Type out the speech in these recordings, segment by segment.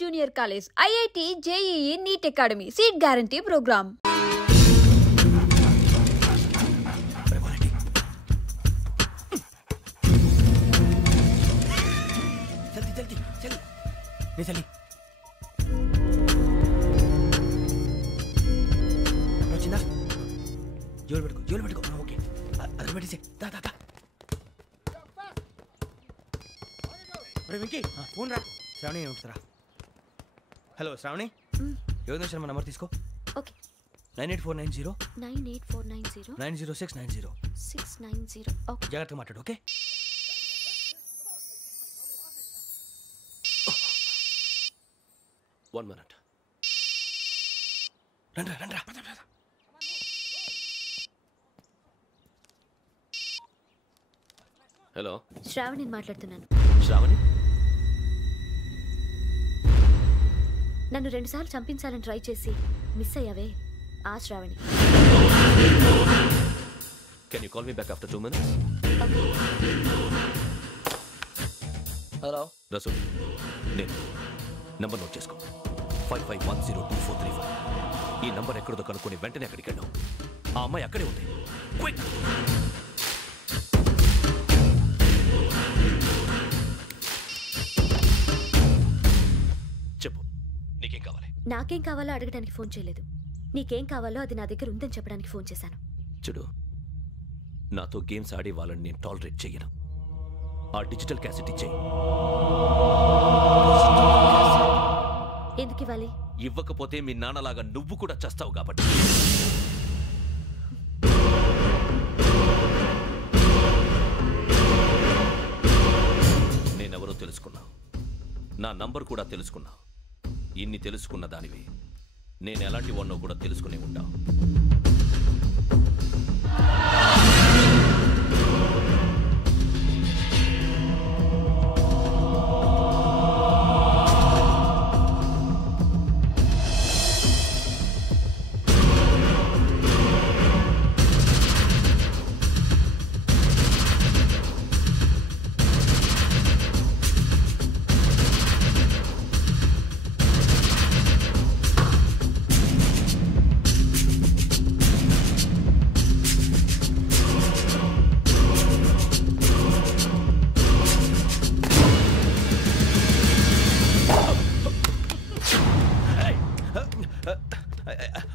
Junior college, IIT, JEE, NEET academy, seat guarantee programme. జోలు పెట్టుకో. Okay, అది పెట్టేసి వెంకీ ఫోన్ రా. శ్రావణి ఉంటుందిరా. హలో శ్రావణి, ఎవరి నుంచి నెంబర్ తీసుకో. ఓకే. 98490 98490 90690 690. ఓకే, జాగ్రత్తగా మాట్లాడు. Okay, one minute. రండ్రా రండ్రా. హలో, శ్రావణి మాట్లాడుతున్నాను. శ్రావణి, నన్ను 2 సార్లు చంపించాలని ట్రై చేసి మిస్ అయ్యావే, ఆ Shravani. Can you call me back after 2 minutes? Hello Rasool, నేను నంబర్ నోట్ చేసుకో. 55102435. ఈ నంబర్ ఎక్కడదో కనుక్కొని వెంటనే అక్కడికి వెళ్ళాం. ఆ అమ్మాయి అక్కడే ఉంది. క్విక్. చెప్పు, నీకేం కావాలి? నాకేం కావాలో అడగడానికి ఫోన్ చేయలేదు. నీకేం కావాలో అది నా దగ్గర ఉందని చెప్పడానికి ఫోన్ చేశాను. చూడు, నాతో గేమ్స్ ఆడే వాళ్ళని నేను టాలరేట్ చెయ్యను. ఆ డిజిటల్ క్యాసెట్ ఇచ్చేయి. ఎందుకు ఇవ్వాలి? ఇవ్వకపోతే మీ నాన్నలాగా నువ్వు కూడా చేస్తావు కాబట్టి. నేనెవరో తెలుసుకున్నా, నా నంబర్ కూడా తెలుసుకున్నా. ఇన్ని తెలుసుకున్న దానివి నేను ఎలాంటి వాడినో కూడా తెలుసుకునే ఉంటా.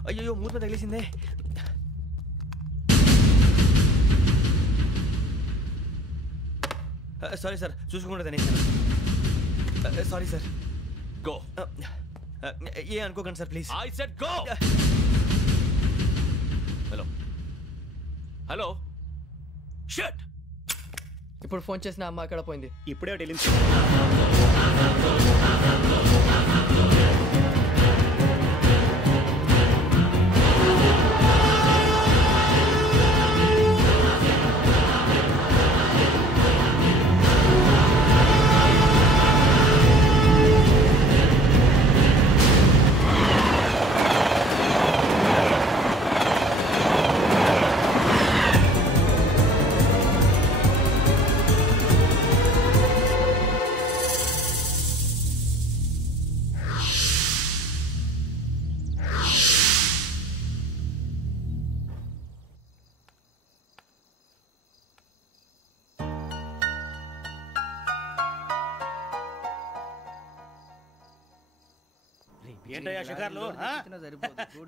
అయ్యో, మూత తగిలేసిందే. సారీ సార్, చూసుకోకుండా తినేసాను. Sorry sir. గో. ఏ అనుకోకండి sir, please. I said go. Hello hello, shut. ఇప్పుడు ఫోన్ చేసిన అమ్మ అక్కడ పోయింది. ఇప్పుడే వెళ్ళింది. ఏంటయ్యా షికార్లు?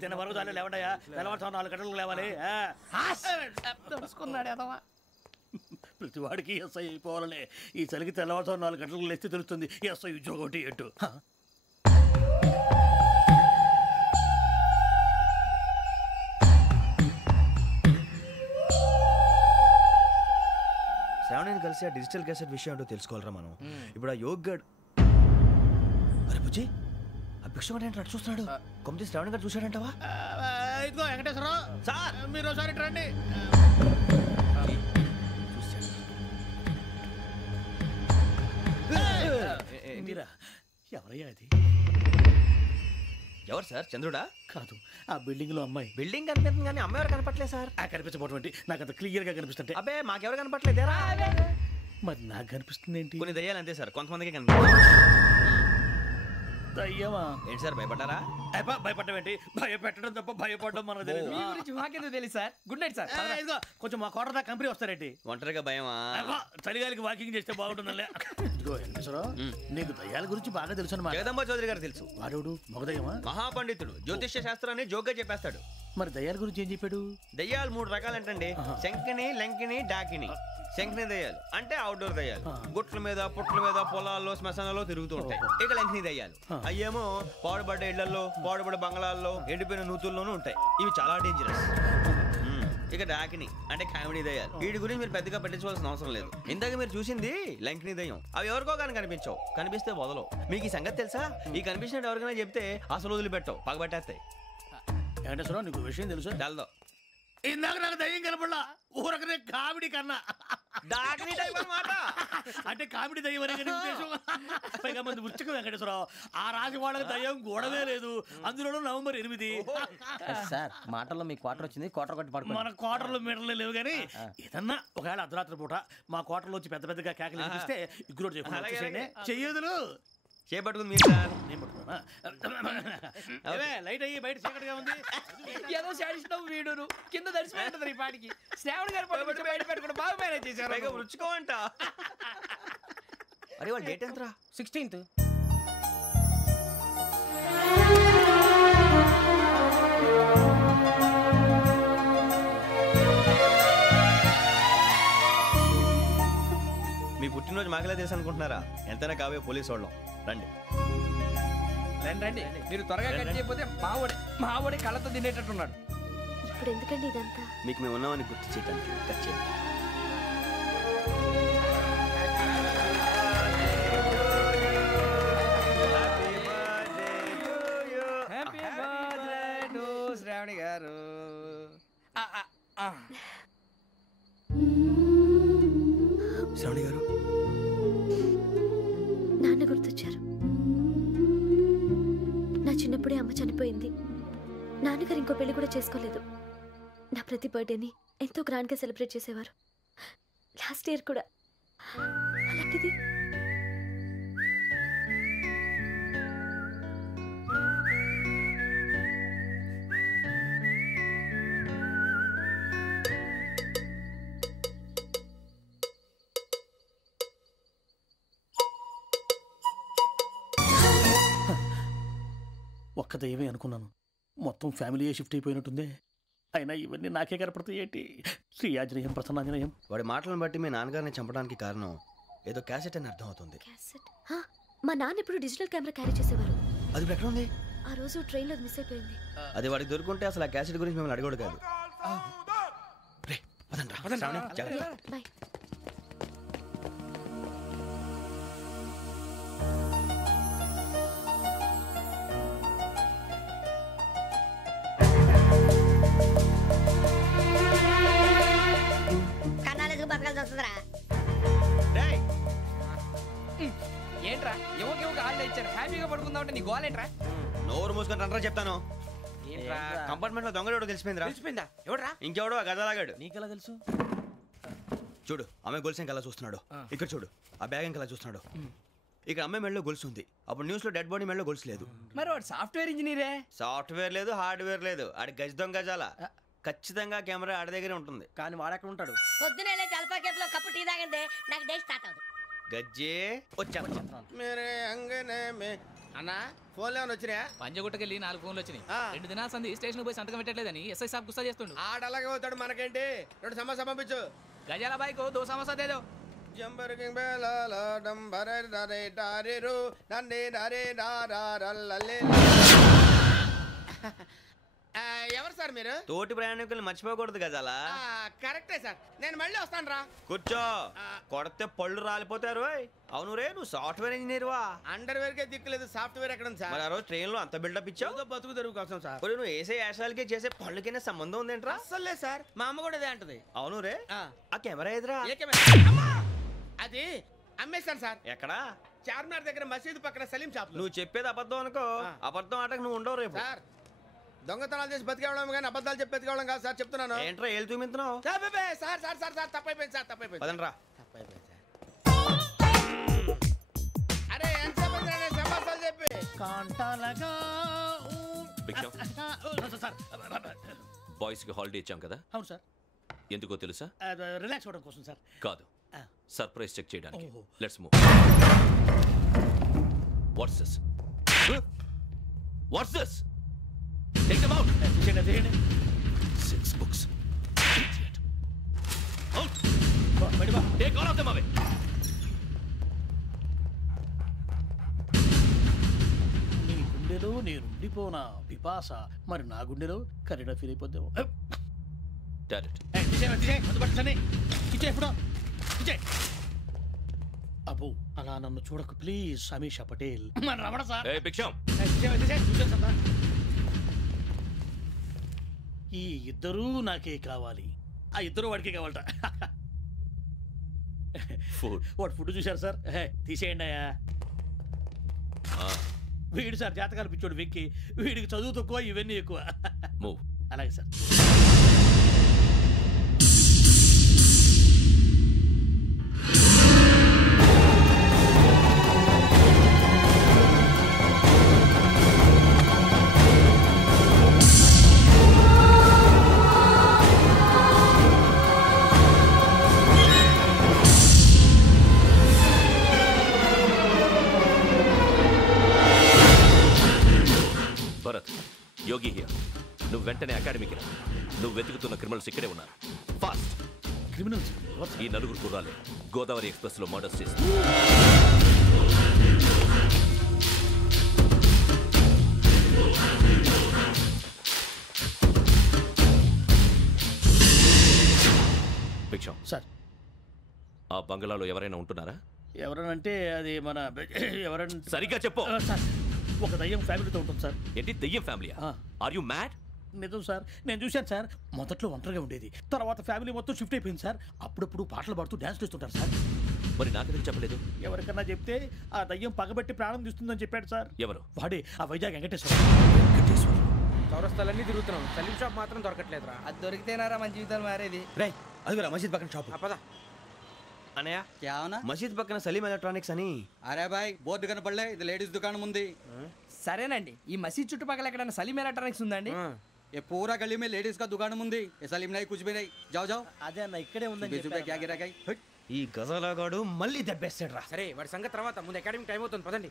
తిన్న వరకు చాలు లేవండయ్యా. తెల్లవారుతో 4 గంటలకు లేవాలి. తెలుసుకున్నాడు ఎదవా. ప్రతి వాడికి ఎస్ఐ అయిపోవాలనే ఈ చలికి తెల్లవారుతో 4 గంటలకు లేస్తే తెలుస్తుంది ఎస్ఐ ఉద్యోగం ఒకటి ఎటు. శ్రావణిని కలిసి ఆ డిజిటల్ క్యాసెట్ విషయం ఏంటో తెలుసుకోవాలరా మనం. ఇప్పుడు ఆ యోగ్ గడ్, అరే బుజ్జి, ఆ భిక్షం అంటే అటు చూస్తున్నాడు. కొమ్మతి శ్రావణి గారు చూశాడంటావా? ఇదిగో వెంకటేశ్వరరావు సార్, మీరు ఒకసారి రండి. ఎవరయ్యా అది? ఎవరు సార్? చంద్రుడా? కాదు, ఆ బిల్డింగ్ లో అమ్మాయి. బిల్డింగ్ కనిపిస్తుంది కానీ అమ్మాయి ఎవరు కనపట్లేదు సార్. కనిపించబోటువంటి నాకు అంత క్లియర్ గా కనిపిస్తుంటే. అబ్బే, మాకెవరు కనపట్లేదేరా? మరి నాకు కనిపిస్తుంది ఏంటి? కొన్ని దయ్యాలు అంతే సార్, కొంతమందికి కనిపిస్తుంది. అయ్యమా ఏంటి సార్ భయపడ్డారా? భయపడడం ఏంటి? భయపెట్టడం తప్ప భయపడడం మనకు తెలియదు. మీ గురించి మాకేందో తెలుసు సార్. Good night sir. ఇదిగో కొంచెం మా కోట దాకా కంపెనీ వస్తారేంటి? ఒంటరిగా భయమా? చలిగాలికి వాకింగ్ చేస్తే బాగుంటుందిలే. ఇదిగో వెంకటేశ్వరరావు, నీకు దయ్యాల గురించి బాగా తెలుసు అన్నమాట. జగదంబ చౌదరి గారు తెలుసు. వాడు మగదయ్యమా? మహాపండితుడు, జ్యోతిష్య శాస్త్రాన్ని జోగ్గా చెప్పేస్తాడు. మరి దయ్యాల గురించి ఏం చెప్పాడు? దయ్యాలు 3 రకాలంటండి. శంకిని, లంకిని, డాకిని. శంకిని దయ్యాలు అంటే అవుట్డోర్ దయ్యాలు, గుట్ల మీద పుట్ల మీద పొలాల్లో శ్మశానాల్లో తిరుగుతూ ఉంటాయి. ఇక లంకిని దయ్యాలు అయ్యేమో పాడుబడ్డ ఇళ్లలో, పాడుబడ్డ బంగ్లాల్లో, ఎండిపోయిన నూతుల్లోనూ ఉంటాయి. ఇవి చాలా డేంజరస్. ఇక డాకిని అంటే కామెడీ దయ్యాలు. వీటి గురించి మీరు పెద్దగా పట్టించుకోవాల్సిన అవసరం లేదు. ఇందాక మీరు చూసింది లంకిని దయ్యం. అవి ఎవరికో కానీ కనిపించవు, కనిపిస్తే వదలవు. మీకు ఈ సంగతి తెలుసా? ఈ కనిపించినట్టు ఎవరికైనా చెప్తే అసలు వదిలిపెట్టవు, పగబట్టేస్తాయి. వెంకటేశ్వరరావు, నీకు విషయం తెలుసు? డల్దో ఇందాక నాకు దయ్యం కనపడలా, ఊరకనే కామెడీ కన్నా. డాకిని టైప్ అన్నమాట. అంటే కామెడీ దయ్యం అనే కదా ఉద్దేశం. పైగా మంది ఉచ్చకం వెంకటేశ్వరరావు. ఆ రాజు వాళ్ళకి దయ్యం గోడవే లేదు, అందులోనూ నవంబర్ 8. సార్ మాటల్లో మీ క్వార్టర్ వచ్చింది, క్వార్టర్ కొట్టి పడుకో. మన క్వార్టర్లో మీటర్లు లేవు కానీ ఏదన్నా ఒకవేళ అర్ధరాత్రి పూట మా క్వార్టర్లో వచ్చి పెద్ద పెద్దగా కేకలు వినిపిస్తే ఇగ్గురు చెయ్యదులు చేపట్టుకుంది మీరు సార్. నేను పట్టుకున్నా. లైట్ అయ్యి బయట చీకటిగా ఉంది. ఏదో శాడిస్తున్నావు వీడును కింద దర్శనం ఈ పాటికి. శ్రావణ్ గారు పట్టుబట్టి బయట పెట్టుకుంటే బాగా మేనేజ్ చేశారు. పైగా రుచుకోమంట. అరే వాళ్ళ డేట్ ఎంతరా? 16th. మీ పుట్టినరోజు మాకలే తెలుసు అనుకుంటున్నారా? ఎంతైనా కావే పోలీసు వాళ్ళం. రండి రండి. మీరు త్వరగా కట్ చేయకపోతే మావడి కళ్ళతో తినేటట్టున్నాడు. ఇప్పుడు ఎందుకండి ఇదంతా? మీకు మేము ఉన్నామని గుర్తు చేయడానికి కట్ చేయండి. హ్యాపీ బర్త్డే టు శ్రావణి గారు. శ్రావణి గారు, నాన్న గుర్తొచ్చారు. నా చిన్నప్పుడే అమ్మ చనిపోయింది. నాన్నగారు ఇంకో పెళ్లి కూడా చేసుకోలేదు. నా ప్రతి బర్త్డేని ఎంతో గ్రాండ్గా సెలబ్రేట్ చేసేవారు. లాస్ట్ ఇయర్ కూడా. అలాంటిది ఒక్క దయ్యమే అనుకున్నాను, మొత్తం ఫ్యామిలీయే షిఫ్ట్ అయిపోయినట్టుంది. అయినా ఇవన్నీ నాకే కనపడతాయి ఏంటి? శ్రీ ఆంజనేయం ప్రసన్నాంజనేయం. వాడి మాటలను బట్టి మీ నాన్నగారిని చంపడానికి కారణం ఏదో క్యాసెట్ అని అర్థం అవుతుంది. క్యాసెట్. మా నాన్న ఎప్పుడు డిజిటల్ కెమెరా క్యారీ చేసేవారు. అది ఇప్పుడు ఎక్కడ ఉంది? ఆ రోజు ట్రైన్లో మిస్ అయిపోయింది. అది వాడికి దొరుకుంటే అసలు ఆ క్యాసెట్ గురించి మిమ్మల్ని అడగడు కాదు. రే, పదండ్రా. శ్రావణి, జాగ్రత్త. బాయ్. రేయ్, ఏంట్రా ఎవరికి హాలిడే ఇచ్చారు, హ్యాపీగా పడుకుందామంటే నీ గోల్ ఏంట్రా? నోరు మూసుకొని రండ్రా చెప్తాను. ఏంట్రా కంపార్ట్మెంట్ లో దొంగడు తెలిసిపోయిందిరా. తెలిసిపోయిందా? ఎవడ్రా? ఇంకెవడో ఆ గదలాగాడు. నీకెలా తెలుసు? చూడు, ఆమె గొలుసు ఇంకలా చూస్తున్నాడు. ఇక్కడ చూడు, ఆ బ్యాగ్ ఇంకలా చూస్తున్నాడు. ఇక్కడ అమ్మాయి మెడలో గొలుసు ఉంది. అప్పుడు న్యూస్ లో డెడ్ బాడీ మెడలో గొలుసు లేదు. మరి వాడు సాఫ్ట్వేర్ ఇంజనీరే. సాఫ్ట్వేర్ లేదు, హార్డ్వేర్ లేదు. ఆడి గజ దొంగ గజాల. ఖచ్చితంగా కెమెరా ఆడి దగ్గరే ఉంటుంది. కానీ వాడెక్కడ ఉంటాడు? పొద్దునే జలపా కేఫ్ లో కప్పు టీ తాగండి, నాకు డే స్టార్ట్ అవుతుంది. గజ్జే వచ్చా. మేరే అంగనే మే అన్నా ఫోన్లో వచ్చినా? పంజగుట్టకెళ్ళి 4 ఫోన్లు వచ్చినాయి. 2 దినాల సంది స్టేషన్ పోయి సంతకం పెట్టలేదని ఎస్ఐ సాబ్ గుస్తా చేస్తుండు. ఆడలాగే పోతాడు, మనకేంటి? 2 సమస్య పంపించు. గజాల బైక్ 2 సమస్య దేదో. జంబర్కింగ్ బేలాల డంబరే డరే డారేరు నన్నే డరే డారారల్లలే. ఎవరు సార్ మీరు? తోటి ప్రయాణికుల్ని మర్చిపోకూడదు గజాల. కరెక్టే సార్, నేను మళ్ళీ వస్తాను రా. కూర్చో, కొడితే పళ్ళు రాలిపోతారు. అవును రే, నువ్వు సాఫ్ట్వేర్ ఇంజనీర్ వా? అండర్వేర్ కే దిక్కులేదు, సాఫ్ట్వేర్ ఎక్కడ ఉంది సార్? మరి ఆ రోజు ట్రైన్ లో అంత బిల్డప్ ఇచ్చావు. బతుకు తెరుగు కోసం సార్. నువ్వు వేసే యాశాలకి చేసే పళ్ళకైనా సంబంధం ఉందేంట్రా? అస్సలు లేదు సార్, మా అమ్మ కూడా అదే అంటది. అవును రే, ఆ కెమెరా ఎదురా? అది అమ్మేశాను సార్. ఎక్కడా? చార్మినార్ దగ్గర మసీదు పక్కన సలీం షాప్. నువ్వు చెప్పేది అబద్ధం అనుకో. అబద్ధం ఆటకు నువ్వు ఉండవు రేపు. సార్ దొంగతనాలు చేసి బతికేవడం కానీ అబద్ధాలు చెప్పి బతికేవడం కాదు సార్, చెప్తున్నాను. ఏంట్రా ఏళ్ళు చూపించినావు? Sir sir sir sir sir తప్పైపోయింది సార్, తప్పైపోయింది. పదండ్రా. తప్పైపోయింది సార్. అరే ఎంత సమాసాలు చెప్పి కాంటాలగా సార్ బాయ్స్ కి హాలిడే ఇచ్చాం కదా? అవును సార్. ఎందుకో తెలుసా? రిలాక్స్ అవ్వడం కోసం సార్. కాదు, సర్ప్రైజ్ చెక్ చేయడానికి. Let's move. What's this? What's this? Take them out. తీయండి. 6 books. Out. బయటికి Take all of them away. నీ గుండెలో నేనుండిపోనా పిపాస, మరి నా గుండెలో కరీడా ఫీల్ అయిపోద్దాము. అబ్బో అలా నన్ను చూడకు ప్లీజ్. సమీషా పటేల్ మన రమణ సార్. ఈ ఇద్దరూ నాకే కావాలి. ఆ ఇద్దరు వాడికే కావాలట. వాడు ఫుడ్ చూశారు సార్. తీసేయండి అయ్యా. వీడు సార్ జాతకాలు పిచ్చోడు వెక్కి, వీడికి చదువు తక్కువ ఇవన్నీ ఎక్కువ. అలాగే సార్. Bharat, Yogi here. నువ్వు వెంటనే అకాడమీకి రా. నువ్వు వెతుకుతున్న క్రిమినల్స్ ఇక్కడే ఉన్నారు. ఫాస్ట్. క్రిమినల్స్? ఈ నలుగురు కుర్రాలే గోదావరి ఎక్స్ప్రెస్ లో మర్డర్స్ చేసి. భిక్షం సార్, ఆ బంగ్లాలో ఎవరైనా ఉంటున్నారా? ఎవరనంటే అది మన ఎవరైనా సరిగ్గా చెప్పు సార్. ఒక దయ్యం ఫ్యామిలీతో ఉంటుంది సార్. ఏంటి దయ్యం ఫ్యామిలీ? Are you mad? నిజం సార్, నేను చూశాను సార్. మొదట్లో ఒంటరిగా ఉండేది, తర్వాత ఫ్యామిలీ మొత్తం షిఫ్ట్ అయిపోయింది సార్. అప్పుడప్పుడు పాటలు పాడుతూ డ్యాన్స్ చేస్తుంటారు సార్. మరి నాకెందుకు చెప్పలేదు? ఎవరికన్నా చెప్తే ఆ దయ్యం పగబెట్టి ప్రాణం తీస్తుందని చెప్పాడు సార్. ఎవరు? వాడే ఆ వైజాగ్ వెంకటేశ్వర. చౌరస్తాలన్నీ తిరుగుతున్నాం, సలీం షాప్ మాత్రం దొరకట్లేదురా. అది దొరికితేనారా మన జీవితాలు మారేది. రే అదిగురా మసీద్ పక్కన షాప్. పదా అనయ్య, क्या होना? మసీద్ పక్కన సలీం ఎలక్ట్రానిక్స్ అని. అరే బాయ్ బోర్డు కనపడలే, ఇది లేడీస్ దుకాణం ఉంది. సరేనండి, ఈ మసీద్ చుట్టుపక్కల ఎక్కడైనా సలీం ఎలక్ట్రానిక్స్ ఉందండి? ये पूरा गली में लेडीज का दुकान मुंदी, ये सलीम नहीं कुछ भी नहीं. जाओ जाओ. అదే అన్న ఇక్కడే ఉందని क्या गिरा गई. ఈ గజాలగాడు మళ్ళీ దెబ్బేస్తాడు రా. సరే వాడి సంగతి తర్వాత, ముందు అకాడమిక్ టైం అవుతుంది, పదండి.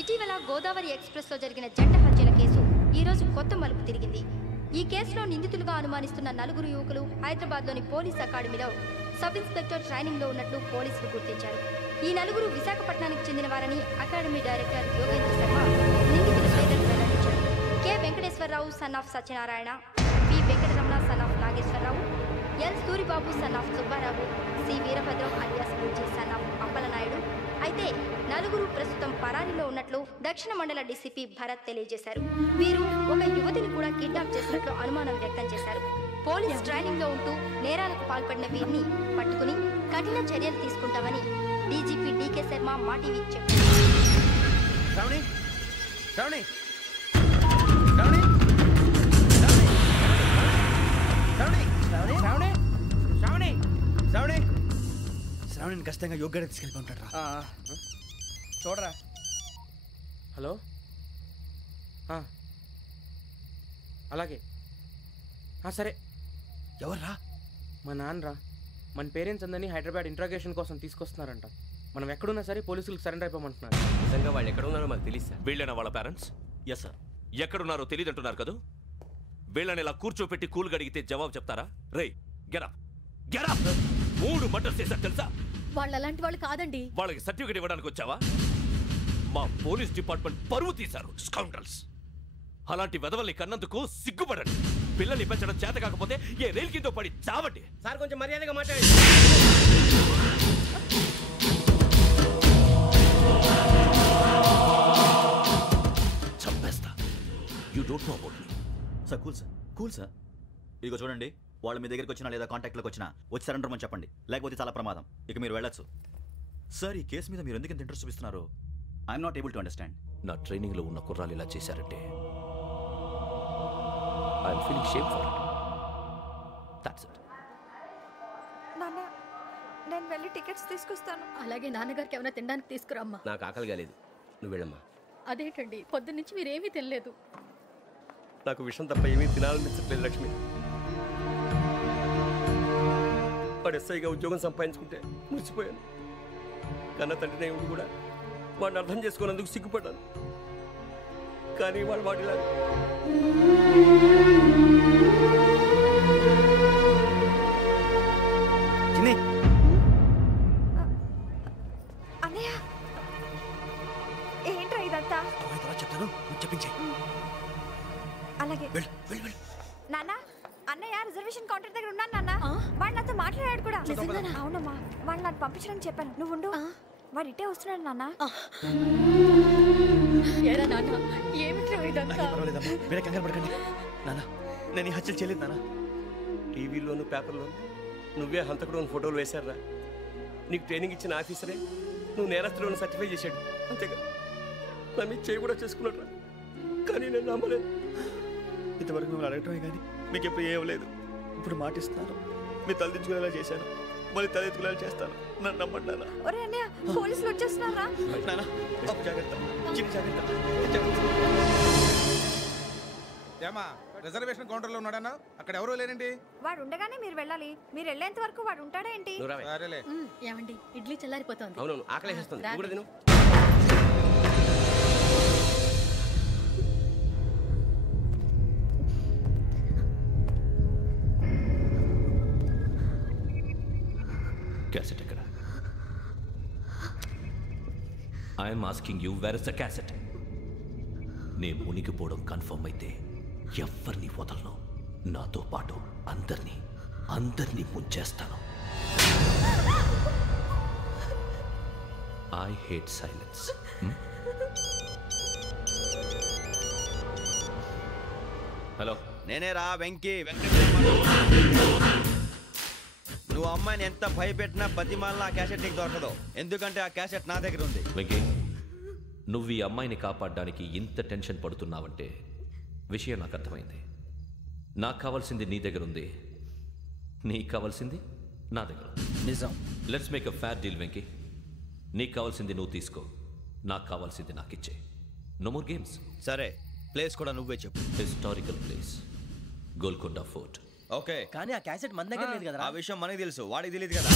ఇటీవల గోదావరి ఎక్స్ప్రెస్ లో జరిగిన జంట హత్యల కేసు ఈ రోజు కొత్త మలుపు తిరిగింది. ఈ కేసులో నిందితులుగా అనుమానిస్తున్న నలుగురు యువకులు హైదరాబాద్లోని పోలీస్ అకాడమీలో సబ్ ఇన్స్పెక్టర్ ట్రైనింగ్ లో ఉన్నట్లు పోలీసులు గుర్తించారు. ఈ నలుగురు విశాఖపట్నానికి చెందిన వారని అకాడమీ డైరెక్టర్ యోగేంద్ర శర్మ నిందితుల పేర్లను వెల్లడించారు. K Venkateswararao son of Satyanarayana, P Venkataramana son of Nageswararao, L Suribabu son of Subbarao, C Veerabhadram alias Bujji son of Appalanaidu. అయితే నలుగురు ప్రస్తుతం పరారీలో ఉన్నట్లు దక్షిణ మండల డీసీపీ భరత్ తెలియజేశారు. వీరు ఒక యువతిని కూడా కిడ్నాప్ చేసినట్లు అనుమానం వ్యక్తం చేశారు. పోలీస్ ట్రైనింగ్ లో ఉంటూ నేరాలకు పాల్పడిన వీరిని పట్టుకుని కఠిన చర్యలు తీసుకుంటామని డీజీపీ డీకే శర్మ మా టీవీకి చెప్పారు. శ్రావణి, శ్రావణి, శ్రావణి, శ్రావణి, శ్రావణి, శ్రావణి, శ్రావణిని ఖచ్చితంగా యోగ్యత తీసుకెళ్ళి ఉంటాడు రా. చూడరా హలో అలాగే సరే. ఎవర్రా? మా నాన్నరా. మన పేరెంట్స్ అందరినీ హైదరాబాద్ ఇంట్రాగేషన్ కోసం తీసుకొస్తున్నారంట. మనం ఎక్కడున్నా సరే పోలీసులకు సరెండర్ అయిపోమంటున్నారు. నిజంగా వాళ్ళు ఎక్కడ ఉన్నారో మాకు తెలియదు సార్. వీళ్ళేనా వాళ్ళ పేరెంట్స్? Yes sir. ఎక్కడున్నారో తెలియదంటున్నారు కదా. వీళ్ళని ఇలా కూర్చోపెట్టి కూల్ గడిగితే జవాబు చెప్తారా? రేయ్ గెటప్ గెటప్. 3 మర్డర్స్ చేశారు తెలుసా? వాళ్ళు అలాంటి వాళ్ళు కాదండి. వాళ్ళకి సర్టిఫికేట్ ఇవ్వడానికి వచ్చావా? మా పోలీస్ డిపార్ట్మెంట్ పరువు తీశారు స్కౌండ్రల్స్. అలాంటి వెధవల్ని కన్నందుకు సిగ్గుపడండి. పిల్లల్ని పెంచడం చేత కాకపోతే ఏ రైలు కింద పడి చావండి. సార్ కొంచెం మర్యాదగా మాట్లాడండి. చంపేస్తా. You don't know about me. Sir cool sir. ఇదిగో చూడండి, వాళ్ళు మీ దగ్గరికి వచ్చినా లేదా కాంటాక్ట్లోకి వచ్చినా వచ్చి సరెండర్ అని చెప్పండి, లేకపోతే చాలా ప్రమాదం. ఇక మీరు వెళ్ళొచ్చు. సార్ ఈ కేసు మీద మీరు ఎందుకు ఇంత ఇంట్రెస్ట్ చూపిస్తున్నారు? I'm not able to understand. నా ట్రైనింగ్లో ఉన్న కుర్రాలు ఇలా చేశారంటే I'm feeling shame for it. That's it. నాన్న, నేను వెళ్ళి టికెట్స్ తీసుకొస్తాను. అలాగే నాన్నగారికి ఏమైనా తినడానికి తీసుకురామ్మా. నాకు ఆకలి కాలేదు, నువ్వు వెళ్ళమ్మా. అదేంటండి పొద్దున్నుంచి మీరేమీ తినలేదు. నాకు విషయం తప్ప ఏమీ తినాలనిపించట్లేదు లక్ష్మి. వాడు ఎస్ఐగా ఉద్యోగం సంపాదించుకుంటే మురిసిపోయాను. కన్న తండ్రినే ఉండి కూడా వాడిని అర్థం చేసుకున్నందుకు సిగ్గుపడ్డాను. కానీ వాడు వాడిలా అన్నయ్య, ఏంట్రా ఇదంతా? చెప్తాను, చెప్పించే. అలాగే నాన్న, అన్నయ్య రిజర్వేషన్ కౌంటర్ దగ్గర ఉన్నాను నాన్న. వాడు నాతో మాట్లాడాడు కూడా. అవునమ్మా, వాడు నాకు పంపించడానికి చెప్పాను. నువ్వు ఉండు, వాడు ఇట్టే వస్తున్నాడు నాన్న. కంగారు పడకండి నాన్న. నేను ఈ హత్యలు చేయలేదు నాన్న. టీవీలోను పేపర్లోను నువ్వే హంతకుడు ఫోటోలు వేశారా? నీకు ట్రైనింగ్ ఇచ్చిన ఆఫీసరే నువ్వు నేరస్తులను సర్టిఫై చేశాడు. అంతేగా నా మీద చేయి కూడా చేసుకున్నాడు. కానీ నేను నమ్మలేదు. ఇంతవరకు మిమ్మల్ని అడగటమే కానీ మీకు ఎప్పుడు ఏం లేదు. ఇప్పుడు మాటిస్తున్నాను, మీ తలదించుకునేలా చేశాను, మళ్ళీ తలెత్తుకునేలా చేస్తాను. నన్ను నమ్మండి నాన్న. ఒరే అన్నయ్య, పోలీసులు వచ్చేస్తున్నారా? నాన్న జాగ్రత్త, చిన్న జాగ్రత్త. ఏమా రిజర్వేషన్ కౌంటర్లో ఉన్నాడన్నా? అక్కడ ఎవరూ లేరండి. వాడు ఉండగానే మీరు వెళ్ళాలి. మీరు వెళ్ళేంత వరకు వాడు ఉంటాడా ఏంటి? ఏమండి, ఇడ్లీ చల్లారిపోతుంది. అవును, ఆకలేస్తుంది. నువ్వు కూడా తిను. క్యాసెట్ ఎక్కడ? I'm asking you, where is the cassette? నే మునిగిపోవడం కన్ఫర్మ్ అయితే ఎవ్వరిని వదలను. నాతో పాటు అందరినీ ముంచేస్తాను. I hate silence. హలో, నేనేరా వెంకీ. నువ్వు అమ్మాయిని ఎంత భయపెట్టినా బతిమాలినా ఆ క్యాసెట్ నీకు దొరకదు. ఎందుకంటే ఆ క్యాసెట్ నా దగ్గర ఉంది. వెంకీ, నువ్వు ఈ అమ్మాయిని కాపాడడానికి ఇంత టెన్షన్ పడుతున్నావంటే విషయం నాకు అర్థమైంది. నాకు కావాల్సింది నీ దగ్గర ఉంది, నీకు కావాల్సింది నా దగ్గర. నిజం. Let's make a fair deal Venky. నీకు కావాల్సింది నువ్వు తీసుకో, నాకు కావాల్సింది నాకు ఇచ్చే. No more games. సరే, ప్లేస్ కూడా నువ్వే చెప్పు. Historical place, Golconda fort. Okay, కానీ ఆ క్యాసెట్ మన దగ్గర లేదు కదా. ఆ విషయం మనకి తెలుసు, వాడికి తెలియదు కదా.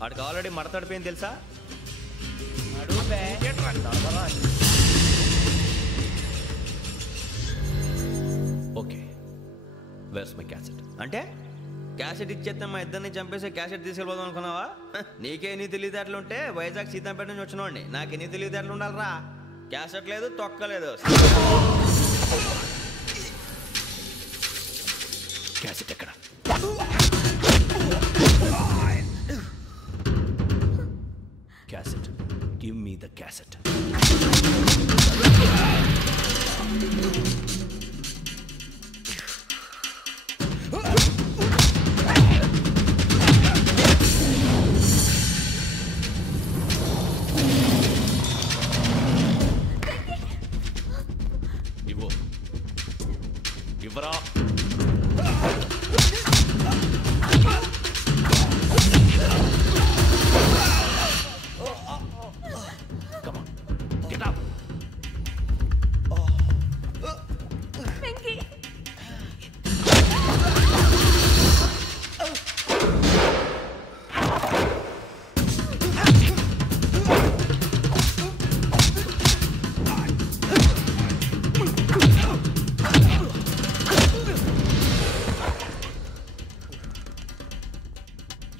వాడికి ఆల్రెడీ మడతడిపోయింది తెలుసా? Okay, where's my cassette? అంటే క్యాసెట్ ఇచ్చేస్తే మా ఇద్దరిని చంపేసి క్యాసెట్ తీసుకెళ్ళిపోదాం అనుకున్నావా? నీకే ఎన్ని తెలివితేటలు ఉంటే వైజాగ్ సీతంపేట నుంచి వచ్చినోడిని నాకు ఎన్ని తెలివితేటలు ఉండాలిరా? క్యాసెట్ లేదు, తొక్కలేదు. క్యాసెట్ ఎక్కడ? Cassette, give me the cassette. ఇవ్వు, ఇవ్వరా. Come on, get up.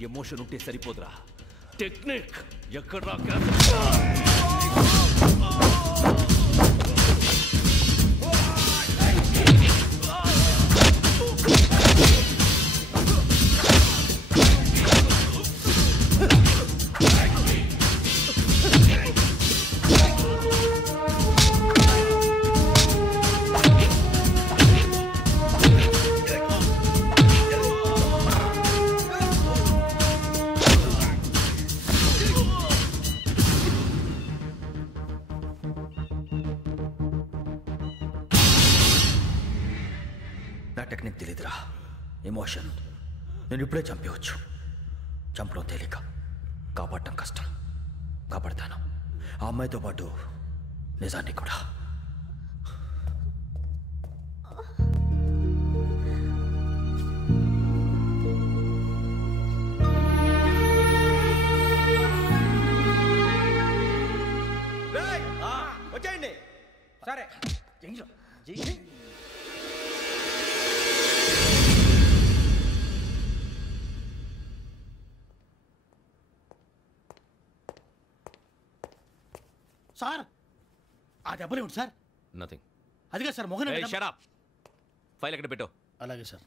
Emotion ఉంటే సరిపోదురా, టెక్నిక్ ఎక్కడ? నా టెక్నిక్ తెలీదురా, ఎమోషన్. నేను ఇప్పుడే చంపేవచ్చు. చంపడం తేలిక, కాపాడటం కష్టం. కాపాడతాను ఆ అమ్మాయితో పాటు నిజాన్ని కూడా. వచ్చేయండి. సరే సార్, ఆ దెబ్బలేమిటి సార్? నథింగ్. అదిగా sir Mohan. Shut up. File ఎక్కడ పెట్టు? అలాగే సార్.